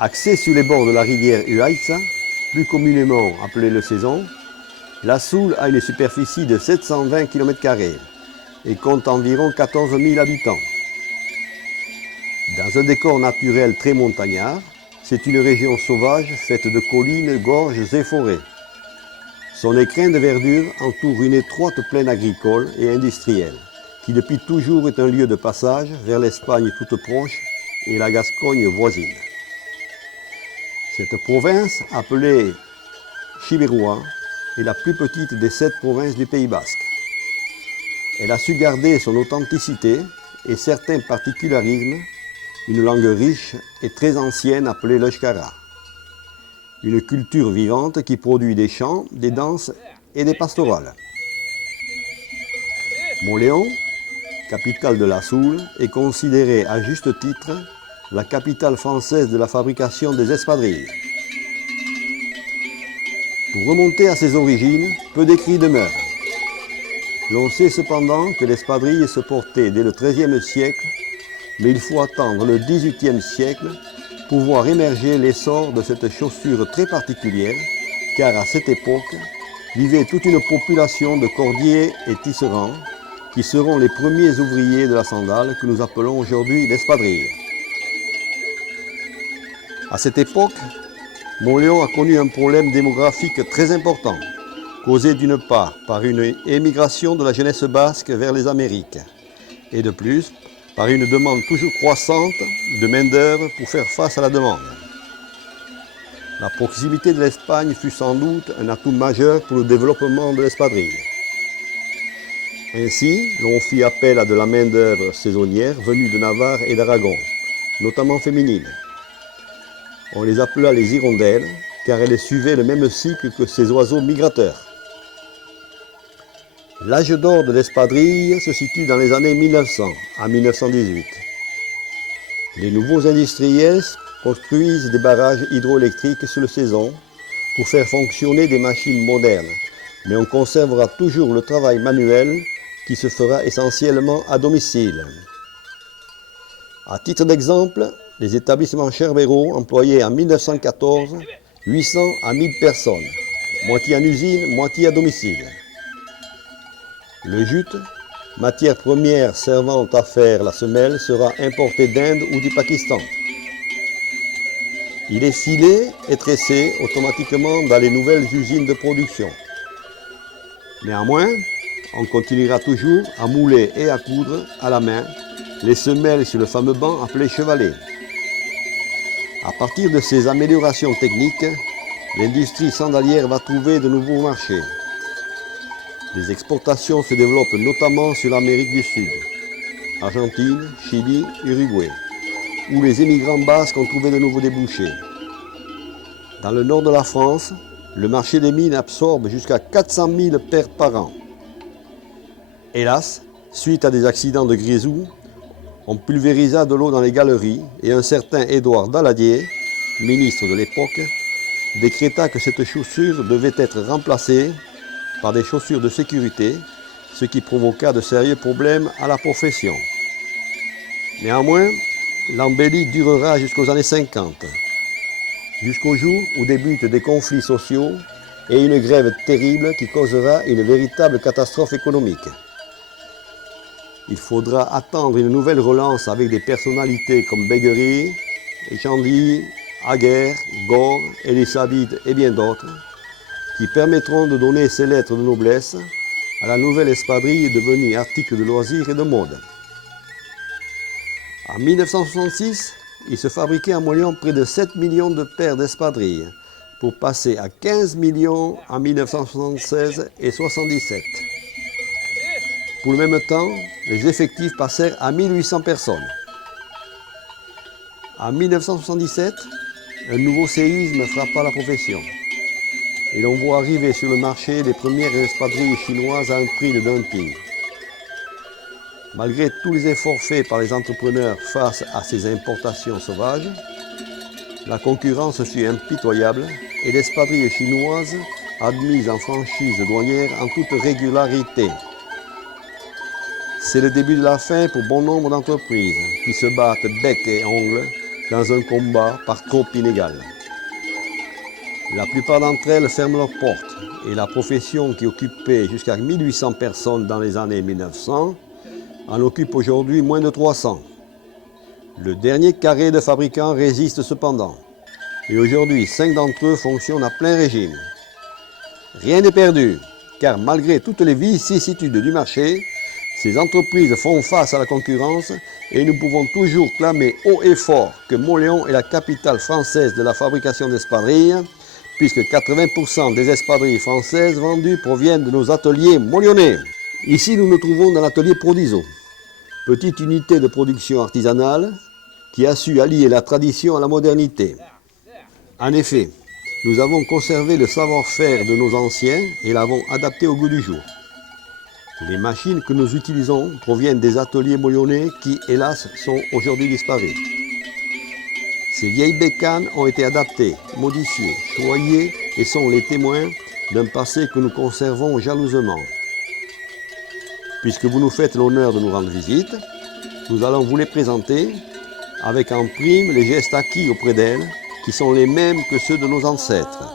Axée sur les bords de la rivière Uaitsa, plus communément appelée le Saison, La Soule a une superficie de 720 km² et compte environ 14 000 habitants. Dans un décor naturel très montagnard, c'est une région sauvage faite de collines, gorges et forêts. Son écrin de verdure entoure une étroite plaine agricole et industrielle, qui depuis toujours est un lieu de passage vers l'Espagne toute proche et la Gascogne voisine. Cette province, appelée Chibérua, est la plus petite des 7 provinces du Pays basque. Elle a su garder son authenticité et certains particularismes, une langue riche et très ancienne appelée l'euskara. Une culture vivante qui produit des chants, des danses et des pastorales. Montléon, capitale de la Soule, est considérée à juste titre la capitale française de la fabrication des espadrilles. Pour remonter à ses origines, peu d'écrits demeurent. L'on sait cependant que l'espadrille se portait dès le XIIIe siècle, mais il faut attendre le XVIIIe siècle pour voir émerger l'essor de cette chaussure très particulière, car à cette époque vivait toute une population de cordiers et tisserands qui seront les premiers ouvriers de la sandale que nous appelons aujourd'hui l'espadrille. À cette époque, Montléon a connu un problème démographique très important, causé d'une part par une émigration de la jeunesse basque vers les Amériques, et de plus par une demande toujours croissante de main-d'œuvre pour faire face à la demande. La proximité de l'Espagne fut sans doute un atout majeur pour le développement de l'espadrille. Ainsi, l'on fit appel à de la main-d'œuvre saisonnière venue de Navarre et d'Aragon, notamment féminine. On les appela les hirondelles, car elles suivaient le même cycle que ces oiseaux migrateurs. L'âge d'or de l'espadrille se situe dans les années 1900 à 1918. Les nouveaux industriels construisent des barrages hydroélectriques sur le Saison pour faire fonctionner des machines modernes, mais on conservera toujours le travail manuel qui se fera essentiellement à domicile. À titre d'exemple, les établissements Cherbero employaient en 1914 800 à 1000 personnes, moitié en usine, moitié à domicile. Le jute, matière première servant à faire la semelle, sera importé d'Inde ou du Pakistan. Il est filé et tressé automatiquement dans les nouvelles usines de production. Néanmoins, on continuera toujours à mouler et à coudre à la main les semelles sur le fameux banc appelé chevalet. À partir de ces améliorations techniques, l'industrie sandalière va trouver de nouveaux marchés. Les exportations se développent notamment sur l'Amérique du Sud, Argentine, Chili, Uruguay, où les émigrants basques ont trouvé de nouveaux débouchés. Dans le nord de la France, le marché des mines absorbe jusqu'à 400 000 paires par an. Hélas, suite à des accidents de grisou, on pulvérisa de l'eau dans les galeries et un certain Édouard Daladier, ministre de l'époque, décréta que cette chaussure devait être remplacée par des chaussures de sécurité, ce qui provoqua de sérieux problèmes à la profession. Néanmoins, l'embellie durera jusqu'aux années 50, jusqu'au jour où débutent des conflits sociaux et une grève terrible qui causera une véritable catastrophe économique. Il faudra attendre une nouvelle relance avec des personnalités comme Beguerie, Chandy, Aguerre, Gore, Elisabeth et bien d'autres, qui permettront de donner ces lettres de noblesse à la nouvelle espadrille devenue article de loisirs et de mode. En 1966, il se fabriquait à Montléon près de 7 millions de paires d'espadrilles, pour passer à 15 millions en 1976 et 1977. Pour le même temps, les effectifs passèrent à 1800 personnes. En 1977, un nouveau séisme frappa la profession. Et l'on voit arriver sur le marché les premières espadrilles chinoises à un prix de dumping. Malgré tous les efforts faits par les entrepreneurs face à ces importations sauvages, la concurrence fut impitoyable et l'espadrille chinoise admise en franchise douanière en toute régularité. C'est le début de la fin pour bon nombre d'entreprises qui se battent bec et ongles dans un combat par trop inégal. La plupart d'entre elles ferment leurs portes et la profession qui occupait jusqu'à 1800 personnes dans les années 1900 en occupe aujourd'hui moins de 300. Le dernier carré de fabricants résiste cependant et aujourd'hui 5 d'entre eux fonctionnent à plein régime. Rien n'est perdu, car malgré toutes les vicissitudes du marché, ces entreprises font face à la concurrence et nous pouvons toujours clamer haut et fort que Mauléon est la capitale française de la fabrication d'espadrilles, puisque 80% des espadrilles françaises vendues proviennent de nos ateliers moléonais. Ici, nous nous trouvons dans l'atelier Prodiso, petite unité de production artisanale qui a su allier la tradition à la modernité. En effet, nous avons conservé le savoir-faire de nos anciens et l'avons adapté au goût du jour. Les machines que nous utilisons proviennent des ateliers moléonais qui, hélas, sont aujourd'hui disparus. Ces vieilles bécanes ont été adaptées, modifiées, choyées et sont les témoins d'un passé que nous conservons jalousement. Puisque vous nous faites l'honneur de nous rendre visite, nous allons vous les présenter avec en prime les gestes acquis auprès d'elles, qui sont les mêmes que ceux de nos ancêtres.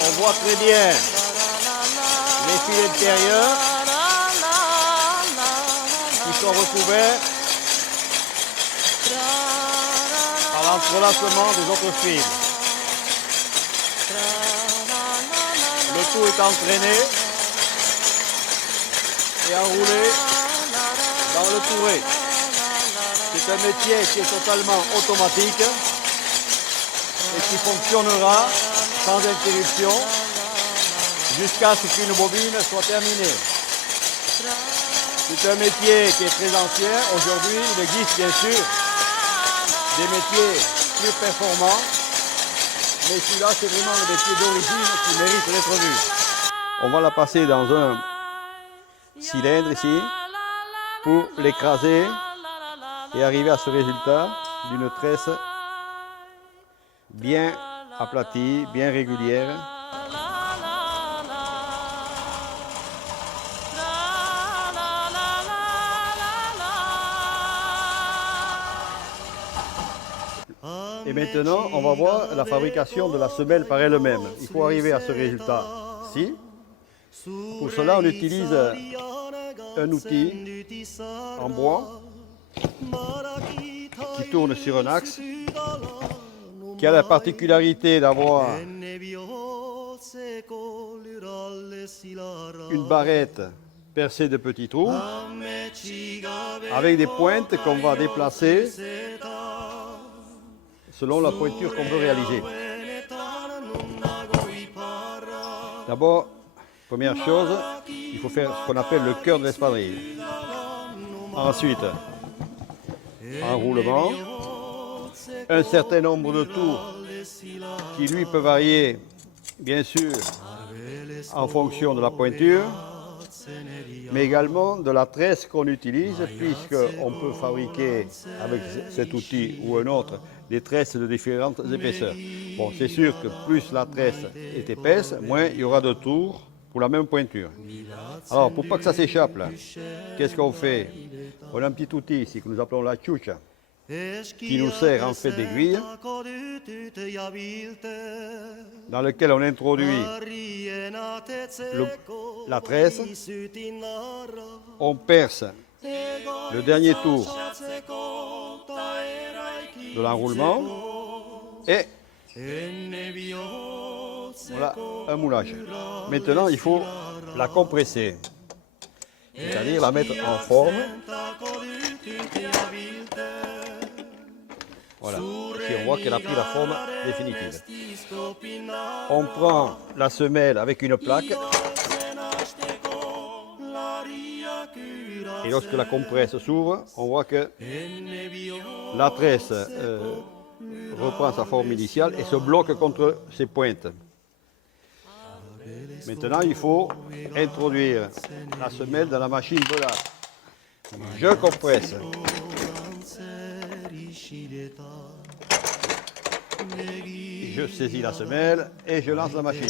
On voit très bien les fils intérieurs qui sont recouverts par l'entrelacement des autres fils. Le tout est entraîné et enroulé dans le touret. C'est un métier qui est totalement automatique et qui fonctionnera sans interruption jusqu'à ce qu'une bobine soit terminée. C'est un métier qui est très ancien. Aujourd'hui, il existe bien sûr des métiers plus performants, mais celui-là, c'est vraiment le métier d'origine qui mérite d'être vu. On va la passer dans un cylindre ici pour l'écraser et arriver à ce résultat d'une tresse bien aplatie, bien régulière. Et maintenant, on va voir la fabrication de la semelle par elle-même. Il faut arriver à ce résultat-ci. Pour cela, on utilise un outil en bois qui tourne sur un axe, qui a la particularité d'avoir une barrette percée de petits trous avec des pointes qu'on va déplacer selon la pointure qu'on veut réaliser. D'abord, première chose, il faut faire ce qu'on appelle le cœur de l'espadrille. Ensuite, enroulement, un certain nombre de tours qui lui peut varier, bien sûr, en fonction de la pointure, mais également de la tresse qu'on utilise, puisqu'on peut fabriquer avec cet outil ou un autre des tresses de différentes épaisseurs. Bon, c'est sûr que plus la tresse est épaisse, moins il y aura de tours pour la même pointure. Alors, pour pas que ça s'échappe, qu'est-ce qu'on fait? On a un petit outil ici que nous appelons la tchoucha, qui nous sert en fait d'aiguille, dans lequel on introduit la tresse, on perce le dernier tour de l'enroulement et voilà un moulage. Maintenant, il faut la compresser, c'est-à-dire la mettre en forme. Voilà, ici on voit qu'elle a pris la forme définitive. On prend la semelle avec une plaque et lorsque la compresse s'ouvre, on voit que la tresse reprend sa forme initiale et se bloque contre ses pointes. Maintenant, il faut introduire la semelle dans la machine belage. Je compresse. Je saisis la semelle et je lance la machine.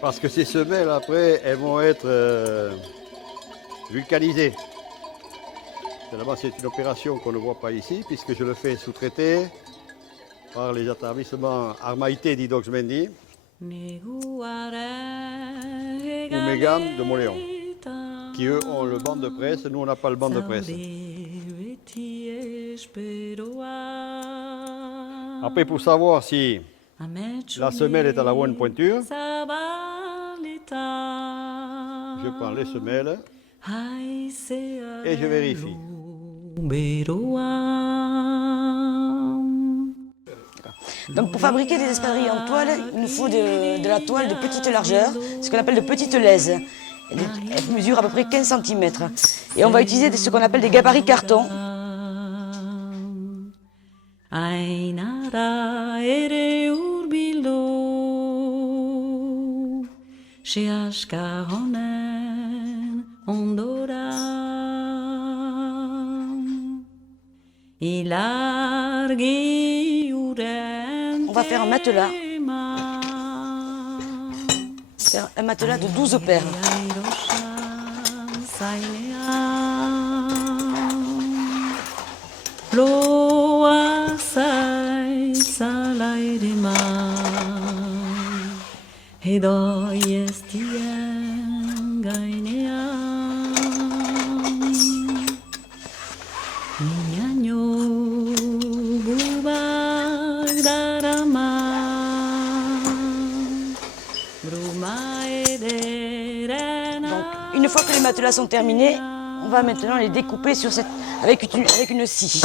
Parce que ces semelles, après, elles vont être vulcanisées. D'abord, c'est une opération qu'on ne voit pas ici, puisque je le fais sous-traiter par les établissements Armaïté d'Idoxmendi ou Mégam de Moléon, qui eux ont le banc de presse, nous on n'a pas le banc de presse. Après, pour savoir si la semelle est à la bonne pointure, je prends les semelles et je vérifie. Donc pour fabriquer des espadrilles en toile, il nous faut de la toile de petite largeur, ce qu'on appelle de petites laises. Elle mesure à peu près 15 cm. Et on va utiliser ce qu'on appelle des gabarits carton. On va faire un matelas. Un matelas de 12 paires. Une fois que les matelas sont terminés, on va maintenant les découper sur avec une scie.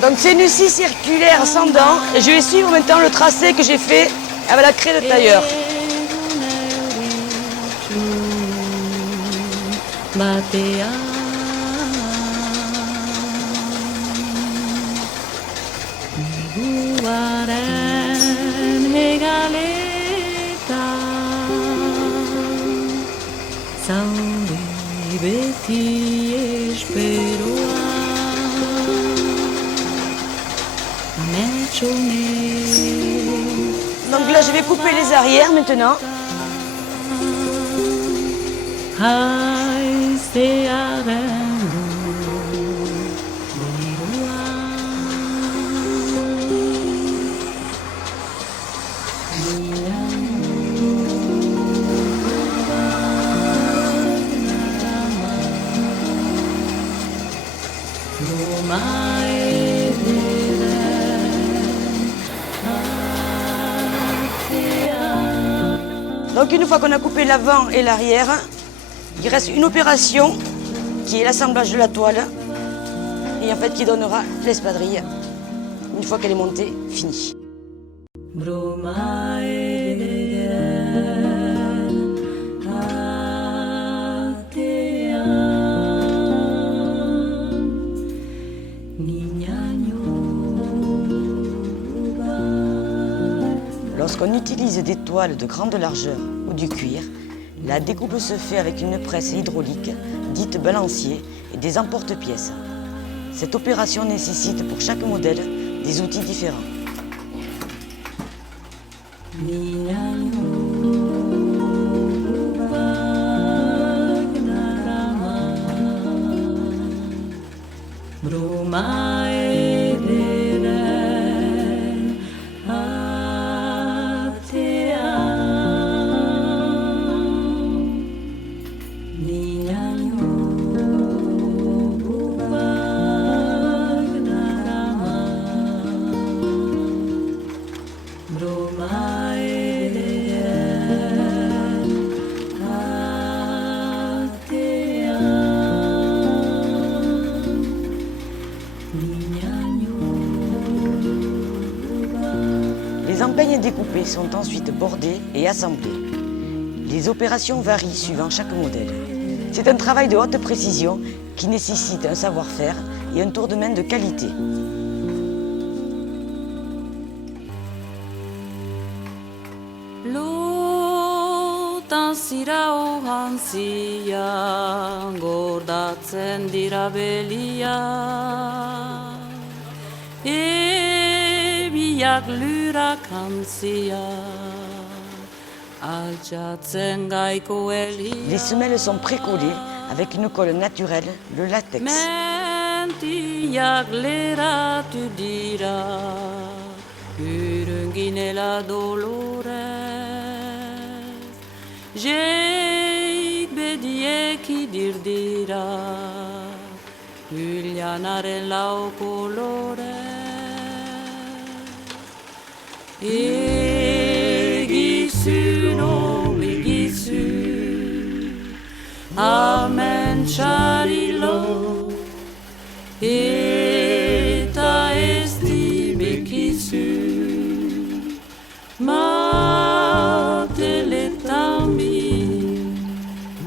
Donc c'est une scie circulaire sans dents et je vais suivre maintenant le tracé que j'ai fait avec la craie de tailleur. Donc là je vais couper les arrières maintenant. Donc une fois qu'on a coupé l'avant et l'arrière, il reste une opération qui est l'assemblage de la toile et en fait qui donnera l'espadrille une fois qu'elle est montée, finie. Lorsqu'on utilise des toiles de grande largeur ou du cuir, la découpe se fait avec une presse hydraulique, dite balancier, et des emporte-pièces. Cette opération nécessite pour chaque modèle des outils différents. Les empeignes découpées sont ensuite bordées et assemblées. Les opérations varient suivant chaque modèle. C'est un travail de haute précision qui nécessite un savoir-faire et un tour de main de qualité. Les semelles sont précollées avec une colle naturelle, le latex. Amen, charilo, eta esti bekisu, ma teletambi,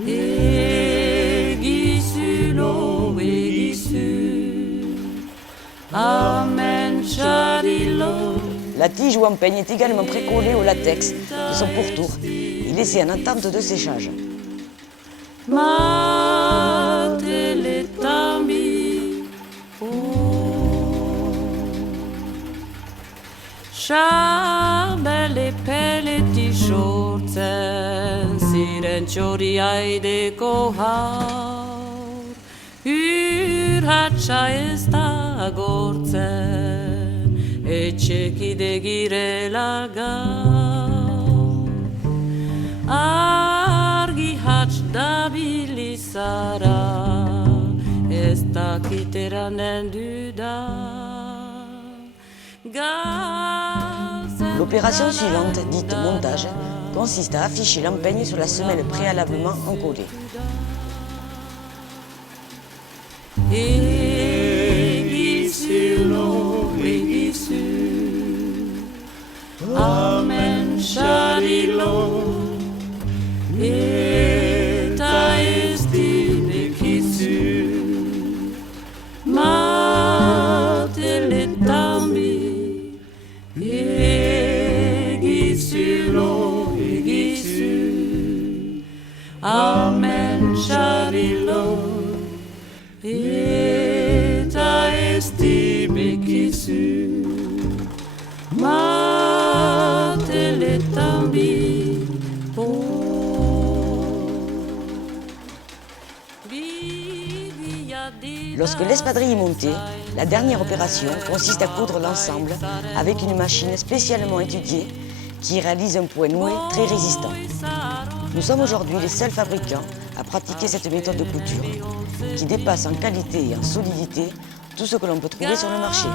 egisu no egisu, amen, charilo. La tige ou empeigne est également précollée au latex de son pourtour et laissée en attente de séchage. Ma teletambi, Shabele peleti shorten, sirenciori aide kohar, urhatsa esta gorten, etxeki degirela gaur. Argi hatz dabilizara, ez dakiteranen duda. L'opération suivante, dite montage, consiste à afficher l'empeigne sur la semelle préalablement encollée. Amen, Sharilo, eta esti bekisu, ma teletambi, egisu no egisu, amen, Sharilo, eta esti bekisu, ma teletambi, Lorsque l'espadrille est montée, la dernière opération consiste à coudre l'ensemble avec une machine spécialement étudiée qui réalise un point noué très résistant. Nous sommes aujourd'hui les seuls fabricants à pratiquer cette méthode de couture qui dépasse en qualité et en solidité tout ce que l'on peut trouver sur le marché.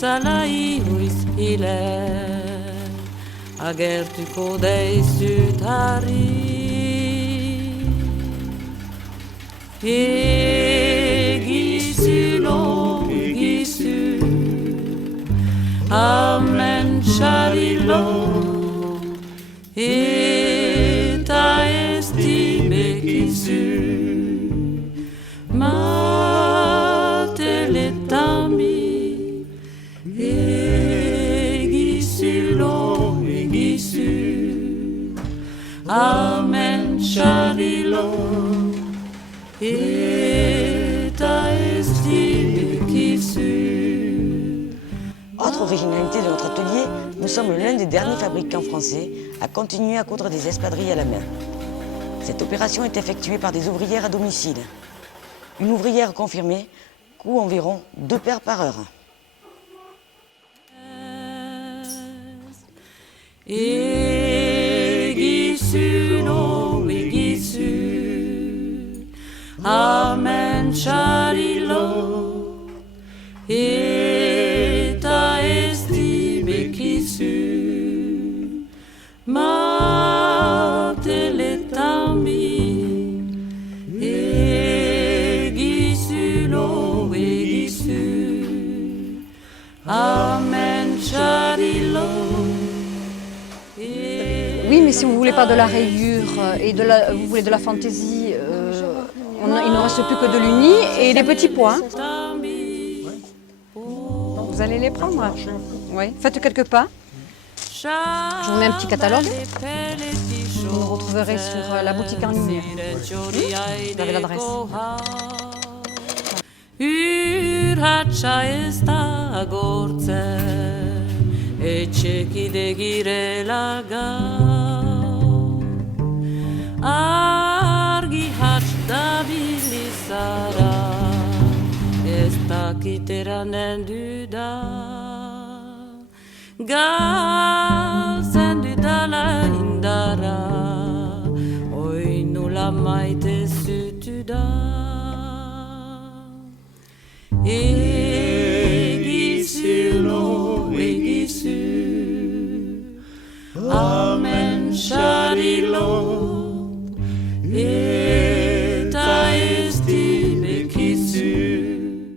Salai huis ile, agertuko deizutari. Egizu no egizu, amen sharilo, eta esti originalité de notre atelier, nous sommes l'un des derniers fabricants français à continuer à coudre des espadrilles à la main. Cette opération est effectuée par des ouvrières à domicile. Une ouvrière confirmée coud environ 2 paires par heure. Amen, charilo, eta esti bekisu, ma teletambi, egisu lo egisu, amen, charilo. Oui, mais si vous voulez pas de la rayure et vous voulez de la fantaisie, il ne reste plus que de l'uni et des petits pois. Vous allez les prendre? Oui. Faites quelques pas. Je vous mets un petit catalogue. Vous le retrouverez sur la boutique en ligne. Vous avez l'adresse. Argi hatzdabili zara, ez dakiteranen duda. Galtzen dudala indara, oi nula maite zutuda. Egizu lo egizu, amen charilo.